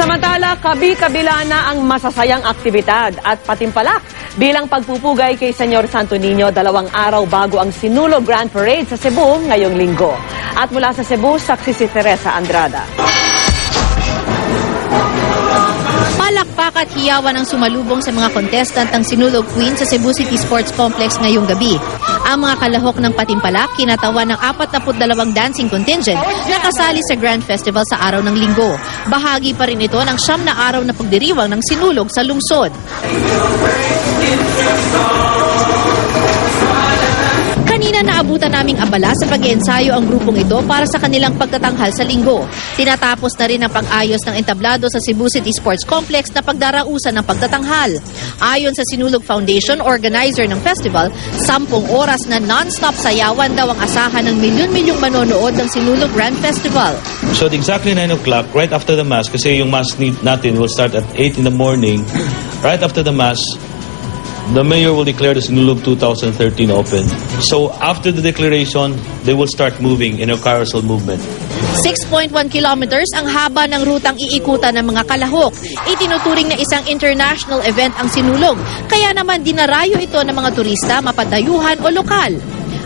Samantala, kabi-kabila na ang masasayang aktibidad at patimpalak bilang pagpupugay kay Senyor Santo Niño 2 araw bago ang Sinulog Grand Parade sa Cebu ngayong linggo. At mula sa Cebu, saksi si Teresa Andrada. Palakpak at hiyawan ang sumalubong sa mga contestant ng Sinulog Queen sa Cebu City Sports Complex ngayong gabi. Ang mga kalahok ng patimpalak kinatawan ng 42 dancing contingent na kasali sa Grand Festival sa araw ng linggo. Bahagi pa rin ito ng 9 na araw na pagdiriwang ng sinulog sa lungsod. Kanina naabutan naming abala sa pag-iensayo ang grupong ito para sa kanilang pagtatanghal sa linggo. Tinatapos na rin ang pag-ayos ng entablado sa Cebu City Sports Complex na pagdarausan ng pagtatanghal. Ayon sa Sinulog Foundation, organizer ng festival, 10 oras na non-stop sayawan daw ang asahan ng milyon-milyong manonood ng Sinulog Grand Festival. So at exactly 9 o'clock, right after the Mass, kasi yung Mass natin will start at 8 in the morning, right after the Mass, the mayor will declare the Sinulog 2013 open. So after the declaration, they will start moving in a carousel movement. 6.1 kilometers ang haba ng rutang iikutan ng mga kalahok. Itinuturing na isang international event ang Sinulog, kaya naman dinarayo ito ng mga turista, mapadayuhan o lokal.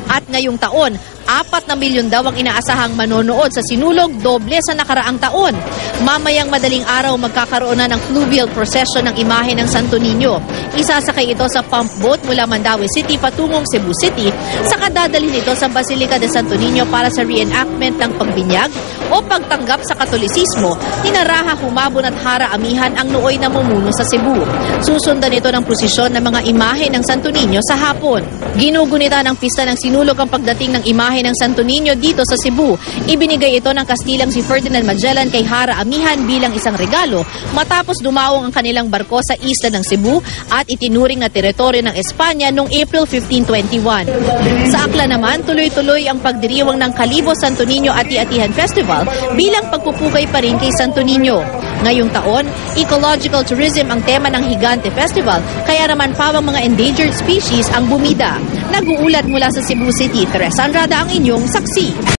At ngayong taon, 4 na milyon daw ang inaasahang manonood sa Sinulog, doble sa nakaraang taon. Mamayang madaling araw magkakaroon na ng fluvial procession ng imahe ng Santo Niño. Isasakay ito sa pump boat mula Mandaue City patungong Cebu City, saka dadalhin ito sa Basilica de Santo Niño para sa reenactment ng pagbinyag o pagtanggap sa Katolisismo ni Naraha Humabon at Hara Amihan ang nooy namumuno sa Cebu. Susundan ito ng prosesyon ng mga imahe ng Santo Niño sa hapon. Ginugunita ng pista ng Sinulog ang pagdating ng imahe ng Santo Niño dito sa Cebu. Ibinigay ito ng Kastilang si Ferdinand Magellan kay Hara Amihan bilang isang regalo matapos dumaong ang kanilang barko sa isla ng Cebu at itinuring na teritoryo ng Espanya noong April 1521. Sa Aklan naman, tuloy-tuloy ang pagdiriwang ng Kalibo Santo Niño Ati-Atihan Festival bilang pagpupugay pa rin kay Santo Niño. Ngayong taon, ecological tourism ang tema ng Higante Festival, kaya naman pawang mga endangered species ang bumida. Nag-uulat mula sa Cebu City, Teresa Andrada ang inyong saksi.